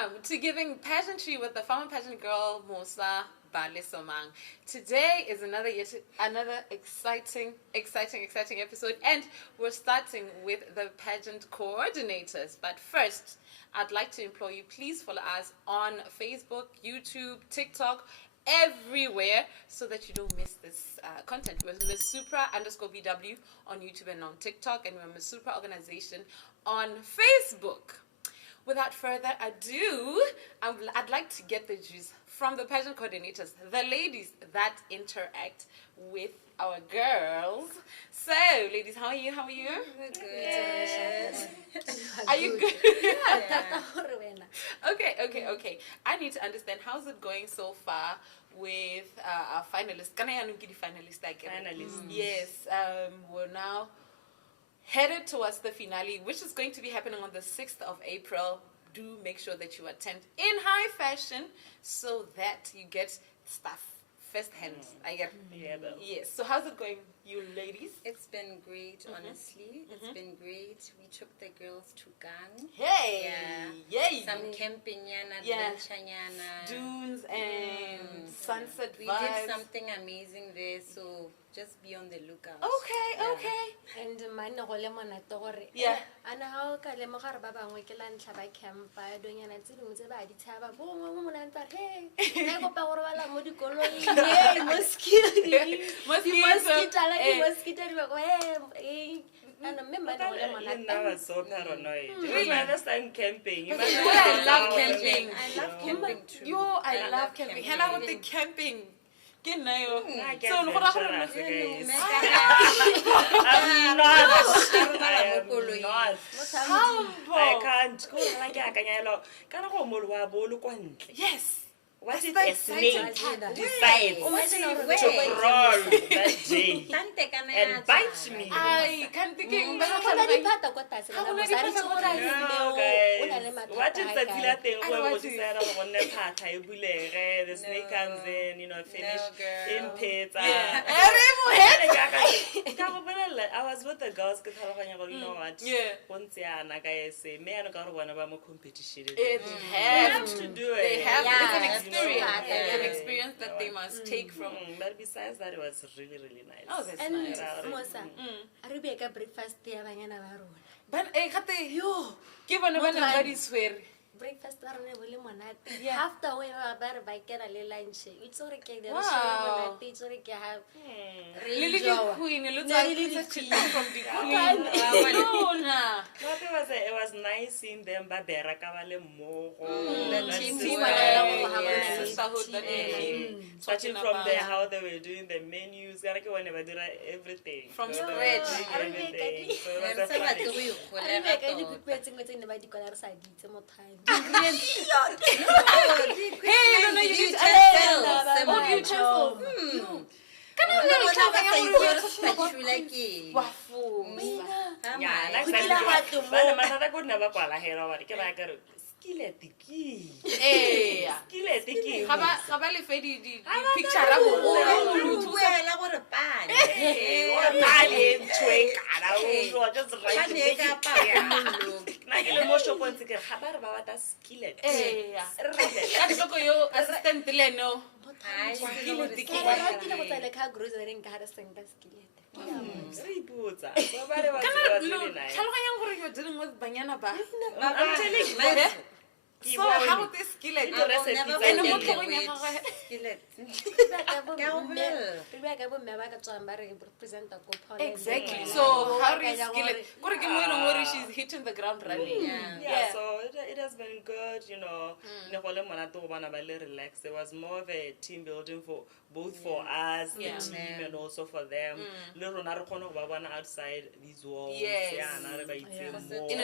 Welcome to Giving Pageantry with the former pageant girl, Mosa Balesamang. Today is another exciting episode, and we're starting with the pageant coordinators. But first, I'd like to implore you, please follow us on Facebook, YouTube, TikTok, everywhere, so that you don't miss this content. We're Miss Supra _BW on YouTube and on TikTok, and we're Miss Supra Organization on Facebook. Without further ado, I'd like to get the juice from the pageant coordinators, the ladies that interact with our girls. So, ladies, how are you? We're good. Are you good? Yeah. Okay. I need to understand, how's it going so far with our finalists? Can I the finalists? Finalists. Yes, we're now headed towards the finale, which is going to be happening on the 6th of April. Do make sure that you attend in high fashion so that you get stuff first hand. I get. Yeah, though. Yes. So how's it going, you ladies? It's been great, honestly. It's been great. We took the girls to gang. Hey! Yeah. Yay! Some camping, Yeah. adventure. Dunes and sunset We vibes. did something amazing there, so just be on the lookout. Okay. And mine go le monate gore Yeah. ana ha o ka le mogare ba bangwe ke la ntlha ba campa donyana tse dingwe tse ba di tshaba bongwe mo monanta hey ga go pa gore ba la mo dikoloi hey mosquito la ke mosquito di ba go hey ana me mine go le monate. I was so paranoid. Really? I understand camping. I love camping. I love camping too. I love camping. Hella with the camping. Ke nna yo. So I'm no not. go I can't. Yes. What is That's a snake exciting. decides to crawl that day and bite me? I can't thinking Ga gona diphatsa kwa tlase Ga la gona mosadi diphatsa kwa tshogora tlase. No, o na le guys. mathata What is ha the kae. killer thing I where want we to- said the snake comes in, finish girl. in pits. I was with the girls because you know what? Yeah. Me and a competition. It They has have to do it. They have. Yeah, It's an it's experience. hard, It's an yeah. experience that they must take from. But besides that, it was really, really nice. Oh, that's And nice. Mosa a re beka breakfast ya banyana ba rona But kate yo, give on What a time? body swear. breakfast wa rona bo le monate Yeah. after we ba re ba kena le lunch it's ore ke the Wow. monate it's ore ke have Lily the queen, it looks No, like Lily the it's a queen. from the Okay. queen. No, nah. But it was nice seeing them babera kabale mo. The team Team work. and Yeah. sisterhood that they keep Starting talking from about. there, how they were doing the menus, everything. From So they scratch. were doing everything. So it was Re a sa fun batle go experience. a re ikgolela beka di tota. pipe tse ngwe tse ne ba di kwala re sa di itse mo time Hey, no, you Did need you to just tell. tell? Oh, you tell. Yeah, like Go that. dira batho mo. But mathata ko nna ba kwala hela gore ke ba ka re skillet ke. Eh. Skillet ke. Ga ba le fe di picture ra bo go Buela gore pane. Pale tshwe kana o just right. Pane ka pa mollo. Na ke le mo shopong tse ke ga ba re ba batla skillet. Eh. Ka ditlhoko yo assistant le no. Ai, Skillet ke. Ka re ratile go tsaya le ka grocery nka re senka skillet Re ipotsa. Ba ba le ba Kana was lo really nice. tlhaloganyang gore you're dealing with banyana ba. I'm telling you. Eh? Ke So bone. how this skillet? Ito recipe And tsa mo teng. tlhogong ya gagwe. re bea ka bomme ba ka tswang ba re representa ko Poland. Exactly. Yeah. So how do you Ka skill it? gore- Gore ke mo e leng gore she's hitting the ground running. Yeah. Yeah, so it has been good, Ne go le monate go bana ba le relaxed. It was more of a team building for both for us, the Yeah. team, and also for them. Le rona re kgona go ba bona outside these walls. Yes. Yeah, na re ba itseng Yeah. more. In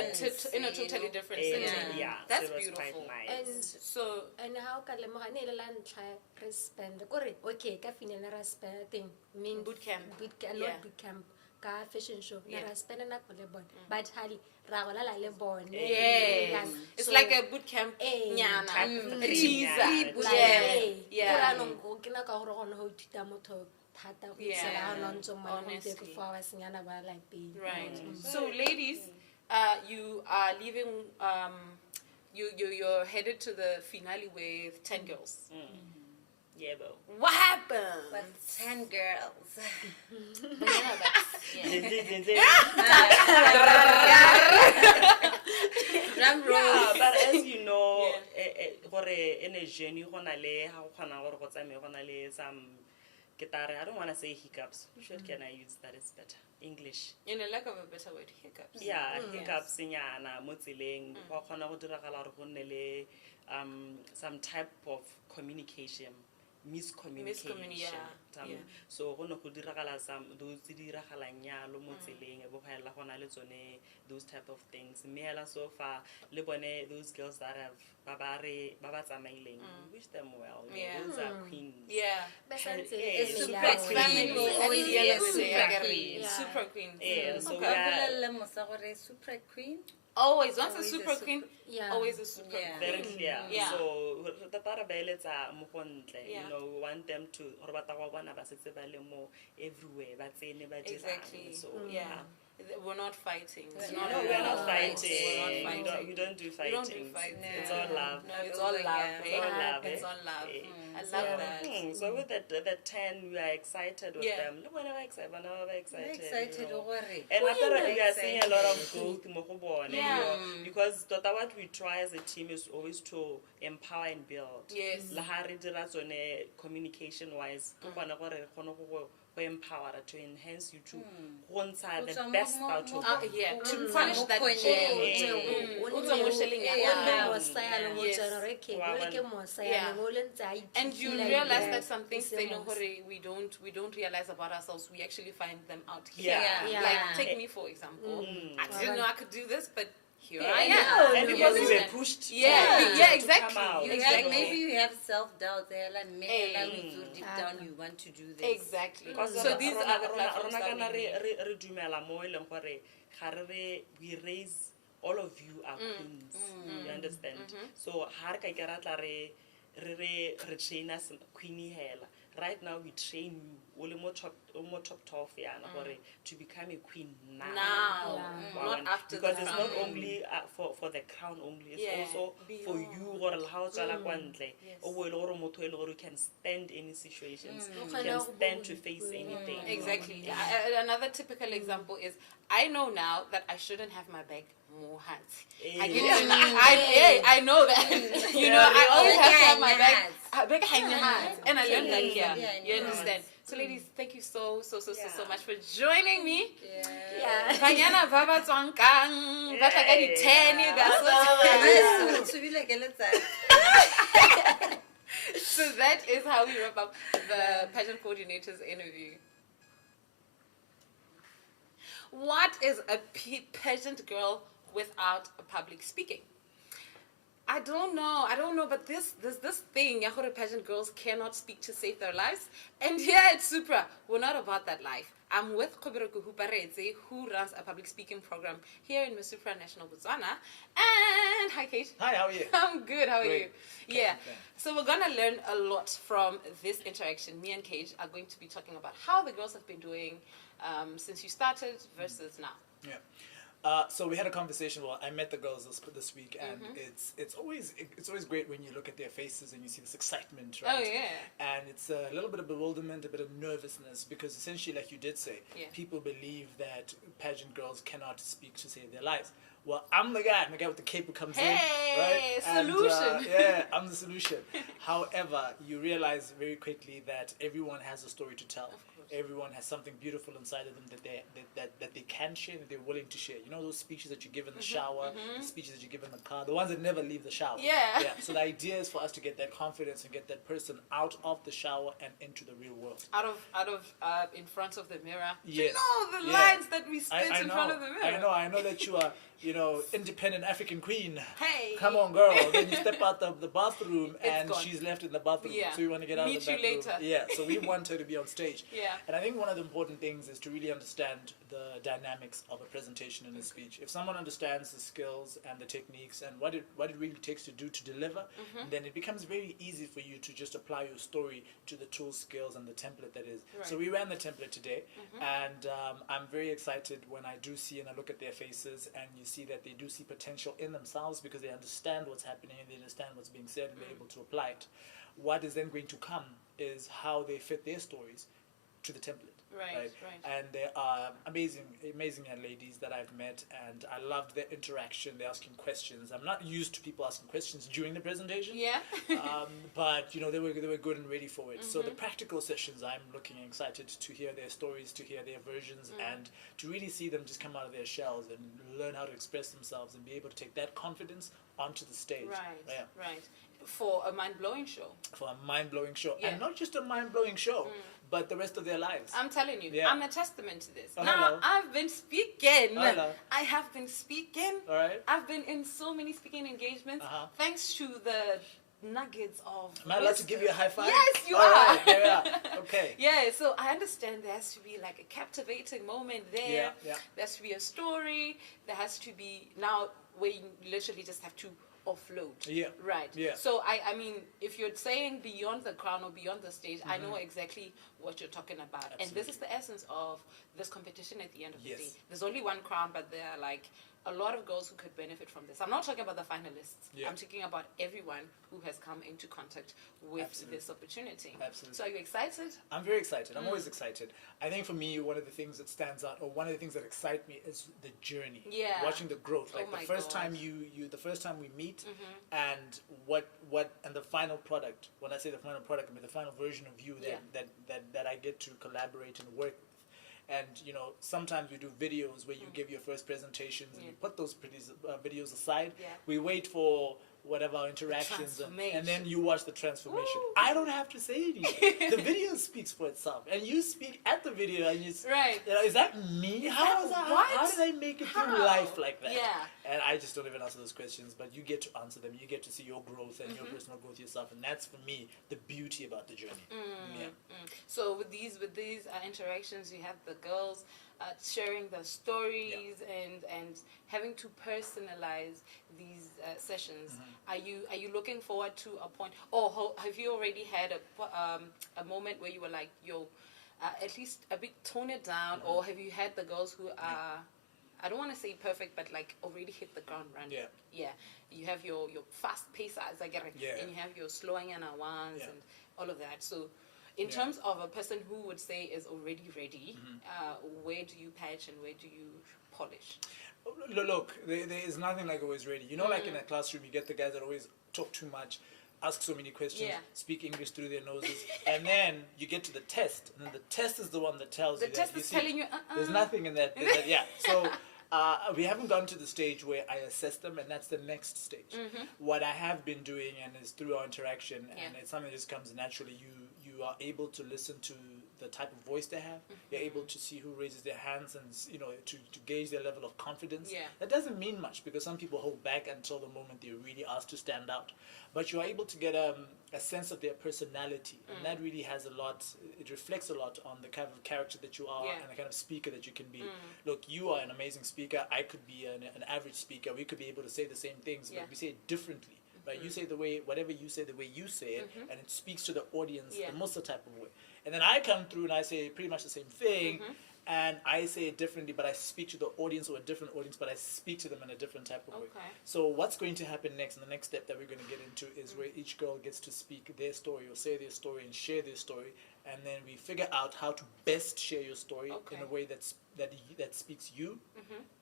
a totally different Eh, setting. yeah, That's so it was beautiful. quite And nice. So and how ka lemoga ne le la ntlha re spend kore okay ka finela ra spend thing mean Boot camp. yeah. Yeah. Not boot camp ka fashion show Yeah. na ra spend na le bone but hali ra go lala le bone yes, it's So, like a boot camp eh, nyana, Mm. a teaser. Yeah. Yeah. ke na ka gore gone go ithuta motho thata go Yeah. isela ga no ntse mo go Honestly. ntse for hours nyana ba lapeng Right. So ladies, you are leaving you're headed to the finale with 10 girls. Yeah, bro. What happened? But 10 girls. But that's Drum roll. Yeah, but as you know, in a journey, I don't want to say hiccups. Which word can I use that is better? English. in a lack of a better word, hiccups. Yeah, hiccups nyana mo tseleng go kgona go diragala gore go nne le some type of communication miscommunication. Yeah. So go no go diragala some those tse di diragalang nyalo mo tseleng e bo ga ela gona le tsone those type of things me hela so far le bone those girls that have ba tsamaileng we wish them well. Yeah. Those are queens. Yeah. Super queen. Always Yeah, super queen. queen. Super queen. Yeah, so Okay. we are Bolella Mosa gore super queen. Always. Once a Always a super super- queen, Yeah. always a super Yeah. queen. very clear. Yeah. So tatara beeletsa mo go ntle, Yeah. you know, we want them to gore ba tagwa bona ba setse ba le mo everywhere ba tsene ba Exactly. dirang. So Yeah. We're not fighting. It's No, not No, we're not No, fighting. We're not We fighting. don't do We fighting. don't do fighting. It's all love. No, it's all love. It's eh? all love, It's eh? all love. Eh. I love that. So with the 10, we are excited with Yeah. them. Look, when we're excited, We're you excited know. gore. And after that, we are seeing a lot of Excited. growth mo go bone, you Yeah. know, because what we try as a team is always to empower and build. Yes. La ha re dira tsone communication wise ke bona gore re kgone go empower to enhance you to go ntsha the Utswa mo- best mo- out mo- of you. Yeah. To Mm. polish that Mm. gem. Mm. Utswa mo shelling ya Yeah. hao. Mosa ya leng o Yes. tsena, re ke, Wa le bona. ke Mosa ya Yeah. leng o le ntse a And you iphitlhela realize ebile that some things e se they know Mosa. we don't realize about ourselves. We actually find them out here. Yeah. Yeah. Like take me for example. I didn't know I could do this, but here I am. And You because we were understand? pushed. Yeah, to yeah, come exactly. out, You Exactly. have, maybe you have self-doubt there, like deep Ah. down you want to do this. Exactly. Because So these are the rona platforms that kana we need. re dumela mo e leng gore ga we raise all of you are queens. You understand? So ha re ka ke ratla re train us queenie hela. Right now we train you o le mo top yana gore to become a queen now. Now, not after because the it's crown. not only for the crown only, it's Yeah, also for beyond. you gore la ha o tsala kwa ntle Yes. o bo e le gore motho e le gore you can stand any situations, you Kgona can go stand to bua. face anything. Exactly. Another typical example is I know now that I shouldn't have my bag more hats. I get to, I know that. You know, I always have to have my bag behind the hats. And I learned that here. Yeah, You yeah. understand? So ladies, thank you so much for joining me. Yeah. Banyana ba ba tswang kang, ba tla ka di 10, you guys. So that is how we wrap up the pageant coordinators interview. What is a pageant girl without a public speaking? I don't know, but there's this thing, Yahoo pageant girls cannot speak to save their lives. And here at Supra, we're not about that life. I'm with Kobero Kuhupareze, who runs a public speaking program here in Miss Supranational Botswana. And hi, Kate. Hi, how are you? I'm good. How are Great. you? Yeah. Okay. So we're gonna learn a lot from this interaction. Me and Kate are going to be talking about how the girls have been doing since you started versus now. Yeah. So we had a conversation. Well, I met the girls this week, and it's always great when you look at their faces and you see this excitement, right? Oh yeah. And it's a little bit of bewilderment, a bit of nervousness, because essentially, like you did say, Yeah. people believe that pageant girls cannot speak to save their lives. Well, I'm the guy with the cape who comes in, right? And, Solution. yeah, I'm the solution. However, you realize very quickly that everyone has a story to tell. Everyone has something beautiful inside of them that they can share, that they're willing to share. You know those speeches that you give in the shower, the speeches that you give in the car, the ones that never leave the shower. Yeah. Yeah. So the idea is for us to get that confidence and get that person out of the shower and into the real world. Out of in front of the mirror. Yes. You know the Yeah. lines that we spit I in know. front of the mirror. I know that you are, independent African queen. Hey. Come on, girl. Then you step out of the bathroom It's and gone. she's left in the bathroom. Yeah. So you want to get out Meet of the you bathroom. later. Yeah. So we want her to be on stage. Yeah. And I think one of the important things is to really understand the dynamics of a presentation and a speech. If someone understands the skills and the techniques and what it really takes to do to deliver, then it becomes very easy for you to just apply your story to the tools, skills, and the template that is. Right. So we ran the template today, and I'm very excited when I do see and I look at their faces and you see that they do see potential in themselves because they understand what's happening and they understand what's being said and they're able to apply it. What is then going to come is how they fit their stories to the template. Right. And there are amazing young ladies that I've met, and I loved their interaction. They're asking questions. I'm not used to people asking questions during the presentation. Yeah. But you know, they were good and ready for it. So the practical sessions, I'm looking excited to hear their stories, to hear their versions, and to really see them just come out of their shells and learn how to express themselves and be able to take that confidence onto the stage. Right. For a mind-blowing show. For a mind-blowing show. Yeah. And not just a mind-blowing show, but the rest of their lives. I'm telling you, Yeah. I'm a testament to this. Oh, now, hello. I've been speaking. Hello. I have been speaking. All right. I've been in so many speaking engagements thanks to the nuggets of Am I allowed to give you a high five? Yes, you All are. right, there we are. Okay. Yeah, so I understand there has to be like a captivating moment there. Yeah. There has to be a story. There has to be now where you literally just have to offload. Yeah. Right. Yeah. So I mean, if you're saying beyond the crown or beyond the stage, I know exactly what you're talking about. And this is the essence of this competition at the end of the day. There's only one crown, but there are like a lot of girls who could benefit from this. I'm not talking about the finalists. Yeah. I'm talking about everyone who has come into contact with this opportunity. Absolutely. So are you excited? I'm very excited. I'm always excited. I think for me, one of the things that stands out, or one of the things that excite me, is the journey. Yeah. Watching the growth. Like Oh the my first God. time the first time we meet, and what and the final product. When I say the final product, I mean the final version of you that I get to collaborate and work with. And you know, sometimes we do videos where you give your first presentations and you put those videos aside. Yeah. We wait for whatever our interactions and then transformation. you watch the transformation. Ooh. I don't have to say anything. The video speaks for itself, and you speak at the video, and you Right. You know, is that me? How did I make it through How? life like that? Yeah. And I just don't even answer those questions, but you get to answer them. You get to see your growth and your personal growth yourself, and that's for me the beauty about the journey. Yeah. So with these interactions, you have the girls sharing their stories and having to personalize these sessions. Are you looking forward to a point, or have you already had a moment where you were like, yo, at least a bit tone it down, or have you had the girls who are, I don't want to say perfect, but like already hit the ground running? Yeah. You have your fast pacers, I get it, and you have your slowing and ones and all of that. So in terms of a person who would say is already ready, where do you patch and where do you polish? Look, there is nothing like always ready. You know, like in a classroom, you get the guys that always talk too much, ask so many questions, speak English through their noses, and then you get to the test, and then the test is the one that tells you The test that, is telling you, there's nothing in that. Yeah. So we haven't gone to the stage where I assess them, and that's the next stage. What I have been doing, and is through our interaction, and it's something that just comes naturally. You are able to listen to the type of voice they have. You're able to see who raises their hands, and you know, to gauge their level of confidence. That doesn't mean much because some people hold back until the moment they're really asked to stand out. But you're able to get a sense of their personality, and that really has a lot. It reflects a lot on the kind of character that you are and the kind of speaker that you can be. Look, you are an amazing speaker. I could be an average speaker. We could be able to say the same things, but we say it differently. Right? You say whatever you say, the way you say it, and it speaks to the audience the Mosa type of way. And then I come through and I say pretty much the same thing, and I say it differently, but I speak to the audience, or a different audience, but I speak to them in a different type of way. So what's going to happen next, and the next step that we're going to get into, is where each girl gets to speak their story, or say their story and share their story, and then we figure out how to best share your story in a way that speaks you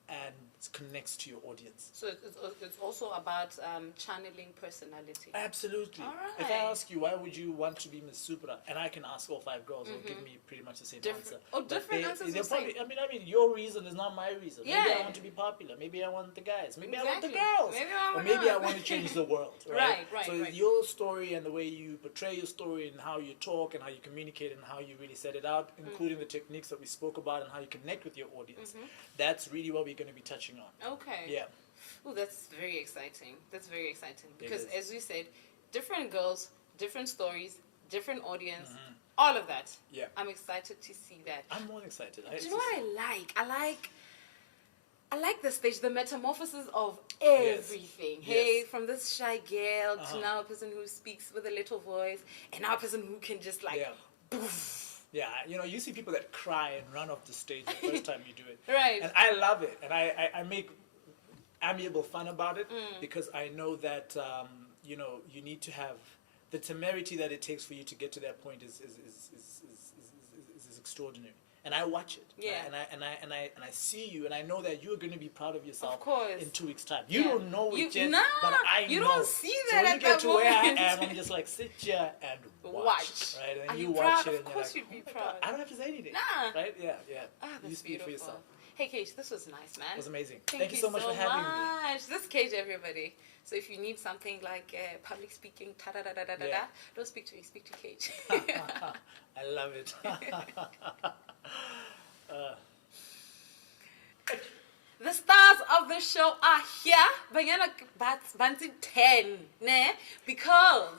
and connects to your audience. So it's also about channeling personality. Absolutely. All right. If I ask you, why would you want to be Miss Supra, and I can ask all 5 girls, they'll give me pretty much the same answer. But Different answers. they're probably, I mean, your reason is not my reason. Maybe I want to be popular. Maybe I want the guys. Maybe I want the girls. Maybe I want to change the world. Right. So your story and the way you portray your story, and how you talk and how you communicate and how you really set it out, including the techniques that we spoke about and how you connect with your audience. That's really what we're going to be touching on. Okay. Yeah. Oh, that's very exciting. That's very exciting because, as you said, different girls, different stories, different audience, all of that. Yeah. I'm excited to see that. I'm more excited. Do you know what I like? I like the stage, the metamorphosis of everything. Yes. Hey, from this shy girl to now a person who speaks with a little voice, and now a person who can just like, poof. Yeah, you know, you see people that cry and run off the stage the first time you do it. Right. And I love it. And I make amiable fun about it, because I know that you know, you need to have the temerity that it takes for you to get to that point is extraordinary. And I watch it. Yeah. And I see you, and I know that you're going to be proud of yourself Of course. in 2 weeks' time. You don't know it yet, nah, but I you know. don't see So that when at you get that to where I moment. am, I'm just like, sit here and watch. Right? And Are you you watch proud? it, Of and course you're you'd be like, oh my God, proud. I don't have to say anything. Nah. Right? Yeah, yeah. Ah, You that's speak for beautiful. yourself. Hey, Kage, this was nice, man. It was amazing. Thank you so much for having me. This is Kage, everybody. So if you need something like public speaking, Yeah. don't speak to me, speak to Kage. I love it. The stars of the show are here. Banyana Bansi 10, ne? Because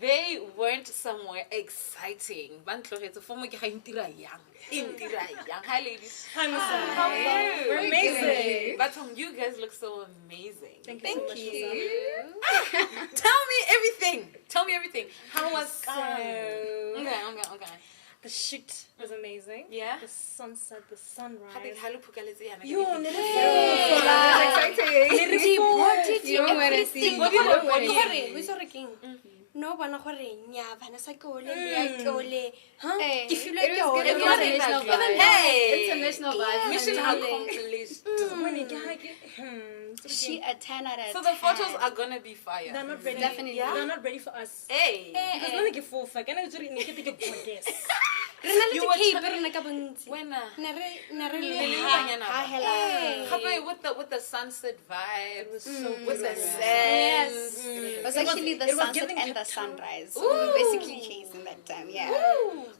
they weren't somewhere exciting. Hi, ladies. Hi, Miss How are you? We're amazing. But you guys look so amazing. Thank you so much, Mosa. Tell me everything. Tell me everything. How was So- Okay. The shoot was amazing. Yeah? The sunset, the sunrise. You You wanna see? What do you want? No bona gore nya bana sa ke ole le ya ke ole Hey, ke feel it ke was ole good. ke It was ole. international Even vibes. Hey! International vibes. Mission Amazing. accomplished. She a 10 out of So the 10. photos are gonna be fire. They're not ready. Definitely. They're not ready for us. Hey! Because when I get full, I can't do it. Re na You le were cape re na ka bontsi. When Na re le Really ha banyana ha ba. hela. Gape with the sunset vibe, It was so with the beautiful. sand. It was actually the it was sunset giving and the Cape Town. sunrise. So we were basically chasing that time, yeah.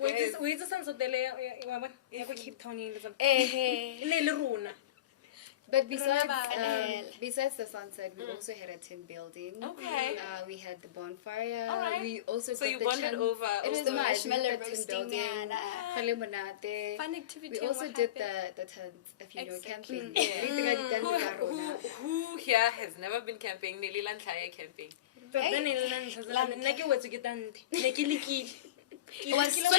Wait, this sounds so dele. I keep Tony. Eh. Le runa. But besides, Canel. besides the sunset, we also had a team building. Okay. We had the bonfire. All right. We also So got you the bonded chan- over It was also nice. We marshmallow had the team roasting building. and, Khale monate. Fun activity. We also what did happened? the tent, if you know, Exactly. camping. Yeah. We did the tent with Arona. Who here has never been camping? Nelilan Tlaya camping. But then I went to get done. It was So tough.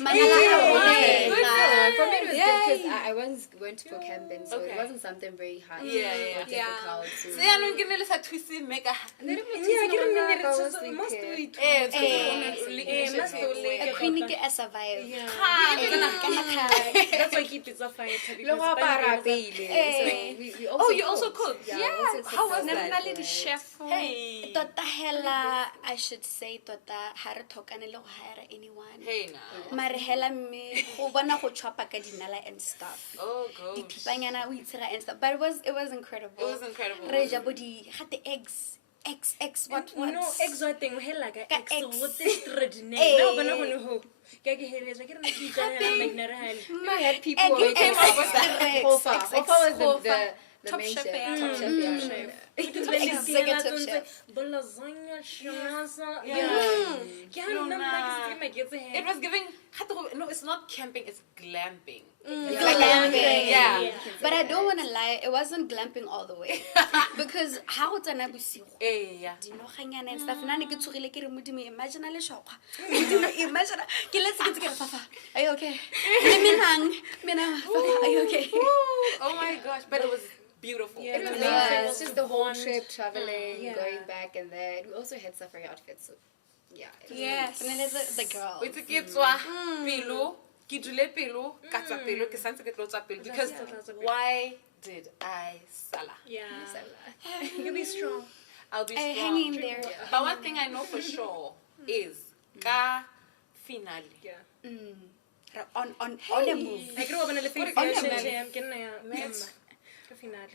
Manala. Okay. For me, it was good because I once went for camping, so Okay. it wasn't something very hard Yeah, or yeah. difficult. So. So yeah, no give me a twist mega. And then it was Yeah, just give me like, minutes. I was Must thinking, wait. Must A queen ke a survive. That's why I keep it so fine. "Lo go apara peile." So we also Oh, you also cooked? Yeah. Yeah. we also How cooked was the that? Na le di chef. Hey. Tota hela, I should say tota ha re thokane le go hire anyone. Hey now. Mare hela mme go bona go choppa ka dinala and stuff. Oh gosh. Dithipanyana o itshega and stuff. But it was incredible. It was incredible. Re ja bo di had the eggs. What? No, exoting hela ka Ka ex ex. what extraordinary. Eh. No, bana gone ho. Ka ke heletswa ke re na ke itana magnara hali. I had people Egg, who came up with that? Hofa. Ex, Hofa was Hofa. the Top main chef, chef. yeah. Top chef, yeah. Executive chef. The lasagna, shamasa. Yeah. Yeah. It was giving. No, it's not camping. It's glamping. Glamping. Yeah. But I don't want to lie, it wasn't glamping all the way. Because how it's an abusive. Hey, yeah. Dinoganyana and stuff. Nane ke tsogile ke re modimo imagine a le shokwa. Modimo imagine ke let's get papa. Are you okay? Mina papa, are you okay? Oh my gosh! But it was beautiful. Yeah. It was Yeah. nice. It It's was just the whole bond. trip, traveling, Yeah. going back and then. We also had safari outfits. So, yeah. It was Yes. And then there's the girl. Wait, ke tswa pelo, ke dule pelo, ka tswa pelo, ke santse ke tlo tswa pelo because why did I sala? Yeah. nice. You'll be strong. I'll be Hang strong. in there. But one thing I know for sure is ka finale. Yeah. On a move. I grew up in a little What- finale.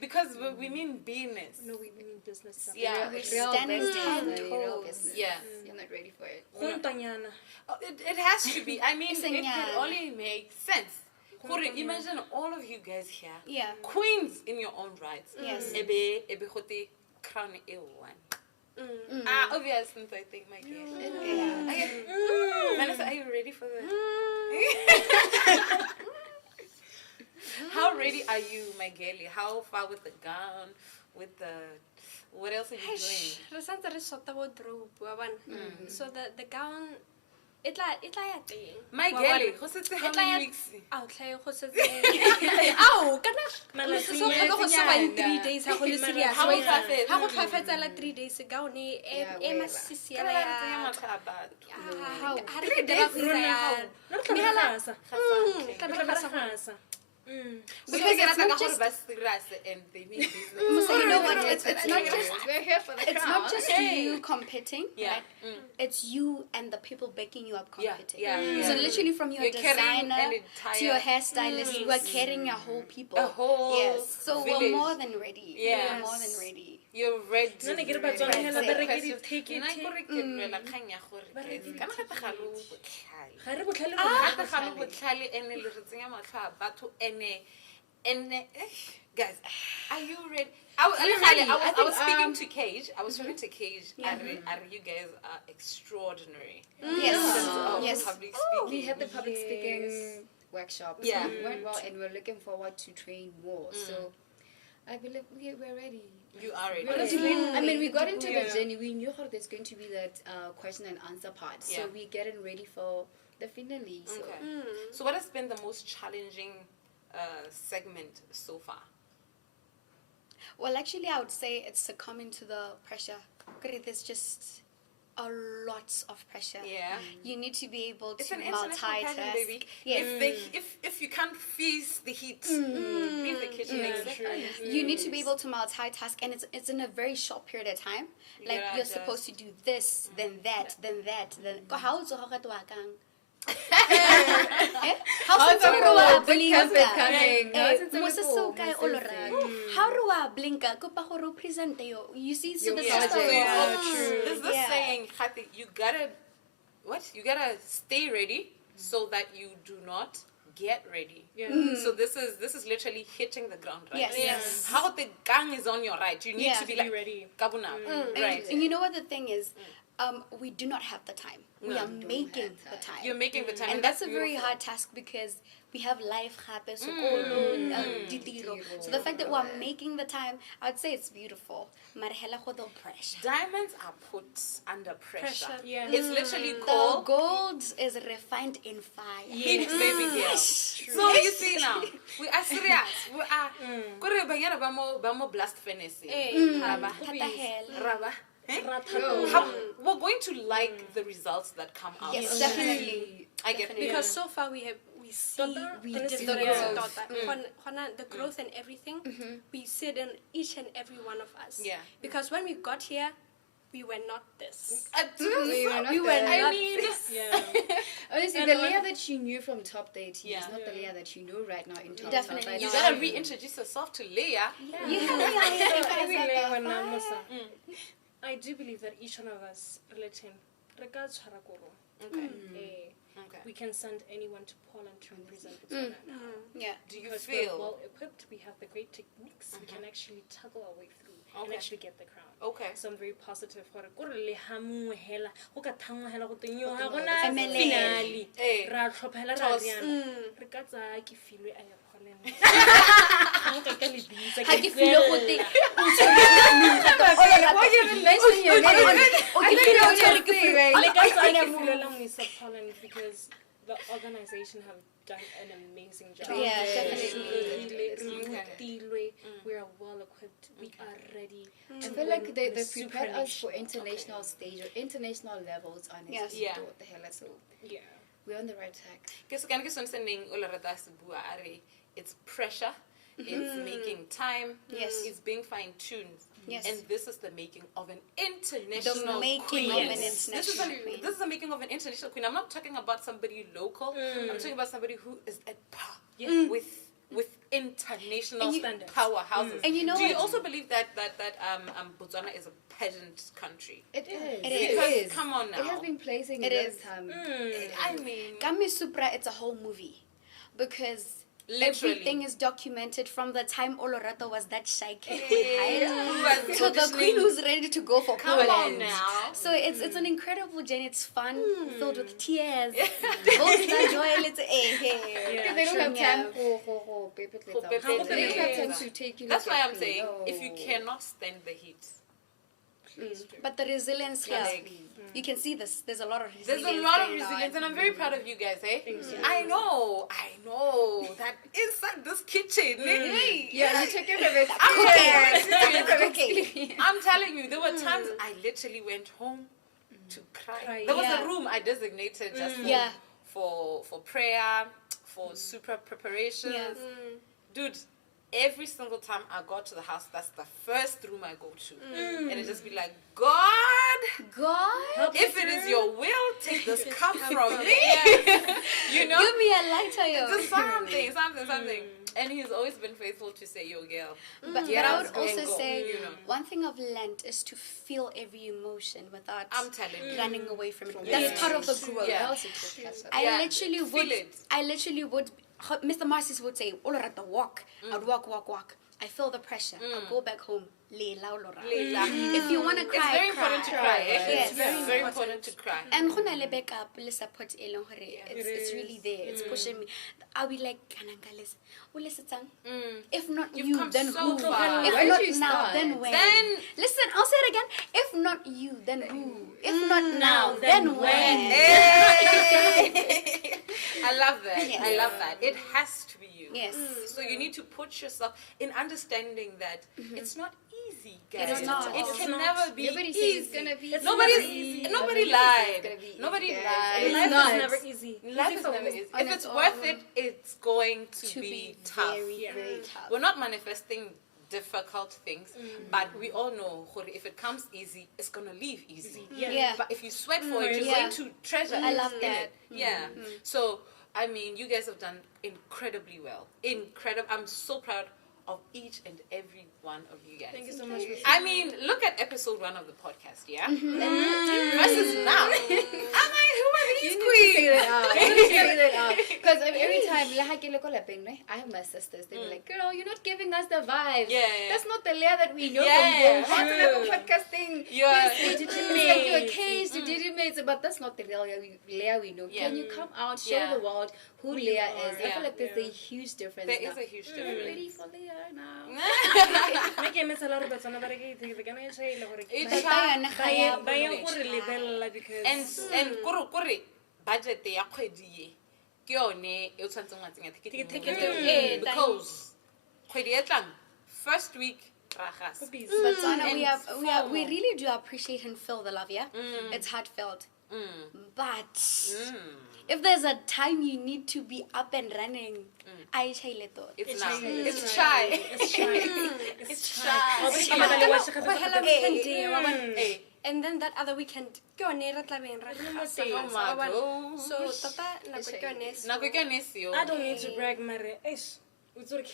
Because we mean business. No, we mean business stuff. Yeah. Real Standing business, 10 real toes. business. Yeah. You're not ready for it. Kgontanyana. Oh, it has to be. I mean, it could Isenyana. only make sense. Gore, imagine all of you guys here, Yeah. queens in your own rights. Yes. Ebe gote crown e one. Obvious since I think my case. Vanessa, are you ready for that? How ready are you, my girlie? How far with the gown? With the what else are you doing? Re santse re shota wardrobe wa bona. So the gown e tla ya teng. My Wa girl, bona? go setse E how tla ya- many weeks? Ao, tlhae go setse- Ao, kana- Malatsing so go go soba in 3 nyana. days, ha go le serious. Ha go Wait, tlhafetse. ha go tlhafetsela 3 days, gown e wela. masisi Ka ela la ya- tsenya matlho a batho. Ah, ha re dira go ira yalo. No tla Mehela- gasa. Tla be re gasa go- Gasa. Because Because it's it's not not just- just serious and they mean business. Musa, you know what? It's not just We're here for the it's crown. not just you competing, Yeah. right? It's you and the people backing you up Yeah, competing. yeah. So literally from your You're carrying designer an to your entire- hairstylist, you are carrying a whole people. A whole yes. So village. we're more than ready. Yes. We're more than ready. You're ready. Nna ne ke re Batswana hela ba reke Questions. di-ticket. Nna ke re ke lwela kgang ya gore, guys, ka nagata ga lo botlhale. Ga re botlhale Gata ga lo botlhale ene le re tsenya matlho a batho ene guys, are you ready? I was speaking to Cage. I was talking to Cage. Are you guys are extraordinary. Yes. In terms of Yes. public We speaking. had the public speaking workshop. Yeah. It went well, and we're looking forward to train more. So I believe we're ready. You are ready. I mean, we got into Yeah. the journey. We knew how there's going to be that question and answer part. So Yeah. we're getting ready for the finale. So Okay. So what has been the most challenging segment so far? Well, actually, I would say it's succumbing to the pressure. There's just a lot of pressure. Yeah. You need to be able It's to an international pageant, multitask. baby. Yes. If you can't face the heat, leave the kitchen. Yeah, Exactly. true. You need to be able to multitask, and it's in a very short period of time. You Like gotta you're adjust. supposed to do this, then that, then that, then. How is How's the the big campus coming? How's it How do I blink? Present you see, so Your this project. is the- Yeah, true. There's this Yeah. saying, Khati, you gotta stay ready so that you do not get ready. Yeah. So this is literally hitting the ground right. Yes. Yes. How the gang is on your right, you need Yeah. to be Be like ready. kabuna, And, right? and you know what the thing is? We do not have the time. We No. are making the time. You're making the time, And that's a very beautiful. hard task because we have life gape, sekolo, ditiro. So the fact that we're making the time, I would say it's beautiful. Mare hela go the pressure. Diamonds are put under pressure. Pressure. Yeah. It's literally The called gold is refined in fire. heat, baby girl. So you see now, we are serious. We are. Kore banyana ba mo blast furnace. Raba. Thata hela. Raba. Eh? Ratha- How, we're going to like the results that come out. Yes, definitely. I get Definitely. Because so far we see Tota, the honestly, difference. yes. The growth and everything, we see it in each and every one of us. Yeah. Because when we got here, we were not this. We were not We were there. not mean- this. Yeah. Honestly, And the what- Leah that you knew from top 30 Yeah. is not the Leah that you know right now in top Definitely. Top. You Like, gotta reintroduce yourself to Leia. I do believe that each one of us relating regards Harakoro. Okay. Okay. We can send anyone to Poland to represent Botswana. Yeah. Do you Because we're feel well equipped, we have the great techniques, we can actually tuggle our way through and Okay. actually get the crown. okay? So I'm very positive. Gore kore le ha mongwe hela, go ka thangwa hela go teng yo, ha gona Emelele. finale. Eh. Ra tlhophela ra Toss. riana. Re ka tsaya ke filwe a ya kholeng. Ha nka ka le bitsa Ha ke feel go te- because the organization have done an amazing job. Yeah, definitely. We are well equipped. We are ready. I feel like they Miss prepared us for Supranational. international stage or international levels, honestly. Yes. Yeah. What the hell? So Yeah. we're on the right track. Ke se kana ke sone se neng o le rata se bua a re, it's pressure, it's making time, Yes. it's being fine-tuned. Yes. And this is the making of an international The making queen. of an This is international queen. this is the making of an international queen. I'm not talking about somebody local. I'm talking about somebody who is at par with international And you- powerhouses. And you know Do you what? also believe that Botswana is a pageant country? It is. It is. Come on It has now. been placing It a lot is. of time. I mean, Miss Supra, it's a whole movie because literally. everything is documented from the time Olorato was that shy kid Hey, who was to the queen auditioning. who's ready to go for Come on Poland. now. So it's an incredible journey. It's fun, filled with tears, both the joy. Let's Because they don't have time for paper For clips. paper They don't have time clips. to take you. That's like why a I'm queen. saying No. if you cannot stand the heat, But the resilience here, Like, you can see this. There's a lot of there's resilience. a lot of going on. resilience, and I'm very proud of you guys, eh? I know that inside this kitchen, eh? Yeah, you took your favorite I'm telling you, there were times I literally went home to cry. There was a room I designated just for prayer, for Supra preparations. Yes. Dude, every single time I got to the house, that's the first room I go to. And it just be like, God, if it is your will, take this cup from me. You know? Give me a lighter, yo. Just something. And he's always been faithful to say, yo, girl. But get I out would and also go, say you know. one thing I've learned is to feel every emotion without I'm telling you. running away from it. Yeah. That's part of the growth. Yeah. I literally feel would. it. I literally would. Mr. Marcis would say, "All right, the walk. I'd walk. I feel the pressure. I'll go back home. Leila. If you wanna cry, It's very important to cry. Eh? Yes. It's very important to cry. And when I back up, le support it's really there. It's pushing me. I'll be like, Kanangalis, if not You've you, come then so who? far. If Where not did you now, start? then when? Then- Listen, I'll say it again. If not you, then who? If not now, then when? Hey! I love that. Yes. I love that. It has to be you. Yes. So you need to put yourself in understanding that it's not easy, guys. It is not. It It's can never be Nobody easy. says it's gonna be easy. Nobody Nobody lied. says it's gonna be easy, Nobody guys. lied. It's Life not. is never easy. Life is never easy. On If its it's worth own. it, it's going to be tough. Very tough. We're not manifesting difficult things, but we all know if it comes easy, it's gonna leave easy. Yeah. But if you sweat for it, you're Yeah. going to treasure I it love in that. it. Yeah. So, I mean, you guys have done incredibly well. I'm so proud of each and every one of you guys. Thank you so much. I mean, look at episode 1 of the podcast, yeah? Versus now. I'm like, who are these queens? Because every time I have my sisters, they be like, girl, you're not giving us the vibe. Yeah. That's not the Leah that we know Yeah. from home. Podcasting. Yeah. Yes, you like you're caged, you did it, but that's not the real Leah we know. Yeah. Can you come out, show Yeah. the world who Leah is? I Yeah. feel like there's a huge difference There now. is a huge I'm difference. ready for Leah now. Make a mess a lot of Botswana, but I get it. Can I say It's Bayana hard. kaya buy a lebella because And kore budget ya kgwedi ye ke yone e o tshwantseng wa tsenya ticket because kgwedi e tlang first week ra gasa. Botswana, we really do appreciate and feel the love, yeah? It's heartfelt. But if there's a time you need to be up and running, I shall let go. It's now. It's shy. It's shy. Hey. and then that other weekend ke yone re tla beng ra gasa. Oh my God. So tota nako ke yone Nako ke yone e seo. I don't need to brag mare eish o tsore ke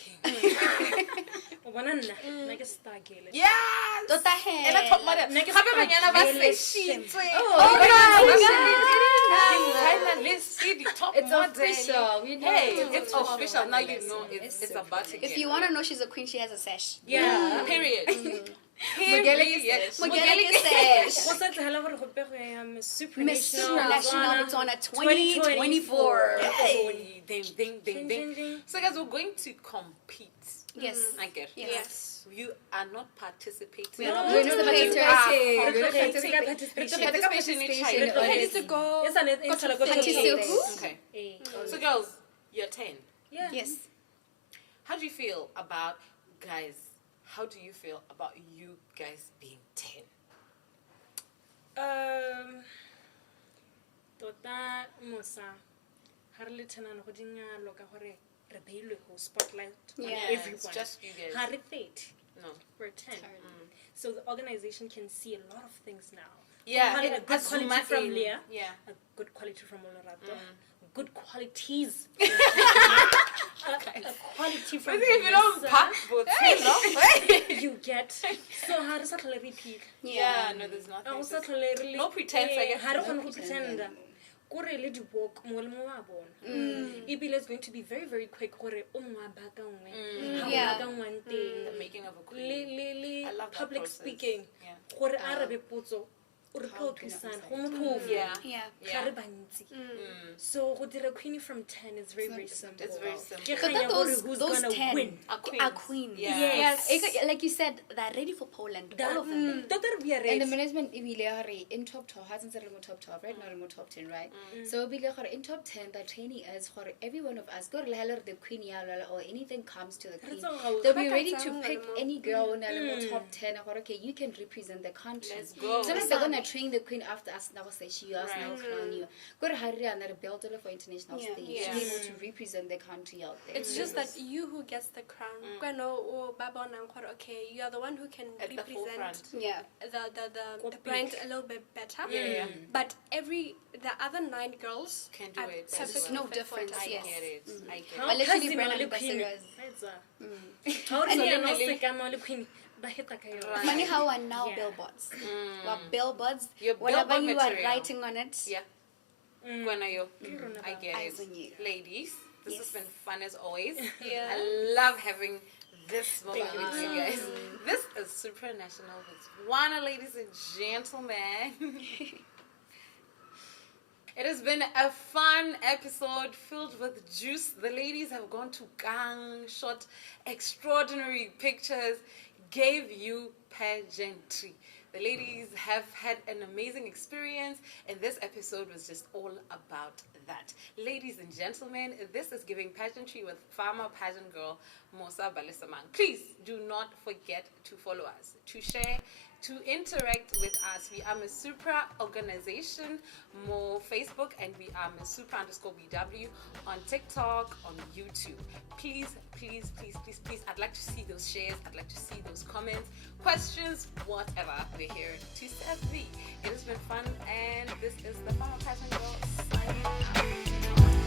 o bona nna ke stargale Yes. Tota he. And I talk about it. Gape banyana ba seshitswe. Oh my Finally see the top It's model. official. We know Hey, it's official. Now you know it's about to get. If you want to know she's a queen, she has a sash. yeah Period. Mogele Yes. Mogele sash. go sa tlhela gore go pego ya Miss Miss Supranational Supranational Botswana 2024. Hey, ding, ding, ding, ding. Ding, ding. So guys, we're going to compete. Yes. I get it. Yes. You are not participating. We are not We're not participating. Participation in Participation. go. Yes, and it's like Okay. Eh. So girls, you're 10. Yeah. Yes. How do you feel about guys? How do you feel about you guys being 10? Tota Mosa ha re le thenana go dingalo ka gore re beilwe go spotlight on Yeah, it's everyone. just you guys. Ha re 30. No. We're 10. So the organization can see a lot of things now. Yeah, Having a good zoom quality from in. Leah, Yeah. a good quality from Olorato, good qualities. a quality from I think if you don't Vanessa, pack both, you get. So ha re sa tlhole re repeat. Yeah, no, there's Ha o sa nothing. tlhole re le- No pretense, I guess. Ha re kgone go pretenda. Ko re le di-walk, mongwe le mongwe wa bona. Ebile it's going to be very, very quick gore o mongwe a baka nngwe, ha o Yeah. baka nngwe teng. The making of a queen. Le I love that public process. speaking Yeah. gore a re be potso o re tlo thusana go motlhofo Yeah. Yeah. ga re bantsi so go dira queenie from 10 is very very simple It's very simple. Ke But kgang ya then gore those who's 10 gonna win are queens. Yeah. Yes. Like you said, they're ready for Poland. All of them. tota re bua And the ready management in top 12 hasn't said top 12, right? Not in top 10, right? So in top 10, the training is for every one of us. Go the queen or anything comes to the queen. They'll be ready to pick any girl in the top 10. Okay, you can represent the country. Let's go. Sometimes they're gonna train the queen after us. Now say she us now Right. crown you. Go to hurry and build it for international stage. Yeah. To be able to represent the country out there. it's just that you who gets the crown kwena o ba bonang gore okay you are the one who can At the represent forefront. Yeah. the brand a little bit better Yeah. but the other 9 girls Can do are it as perfectly well. No fit for difference, it. I yes. get it. I get But it. literally, Cousin Brennan Oli ambassadors. How And do you then know really- sekama le queen ba heta ka yona Right. Funny how are now Yeah. billboards. Well, billboards, Your whatever billboard you material. are writing on it. Yeah. Gwanayo. I get Eyes it. on you. Ladies, this has Yes. been fun as always. Yeah. I love having this moment with you guys. This is Supranational Botswana, ladies and gentlemen. It has been a fun episode filled with juice. The ladies have gone to gang, shot extraordinary pictures, gave you pageantry. The ladies have had an amazing experience, and this episode was just all about that. Ladies and gentlemen, this is Giving Pageantry with farmer pageant girl Mosa Balesamang. Please do not forget to follow us, to share, to interact with us. We are Miss Supra organization, more Facebook, and we are Miss Supra_BW on TikTok, on YouTube. Please, please, please, please, please, I'd like to see those shares. I'd like to see those comments, questions, whatever. We're here to serve thee. It has been fun, and this is the Farmer Pageant Girl signing out.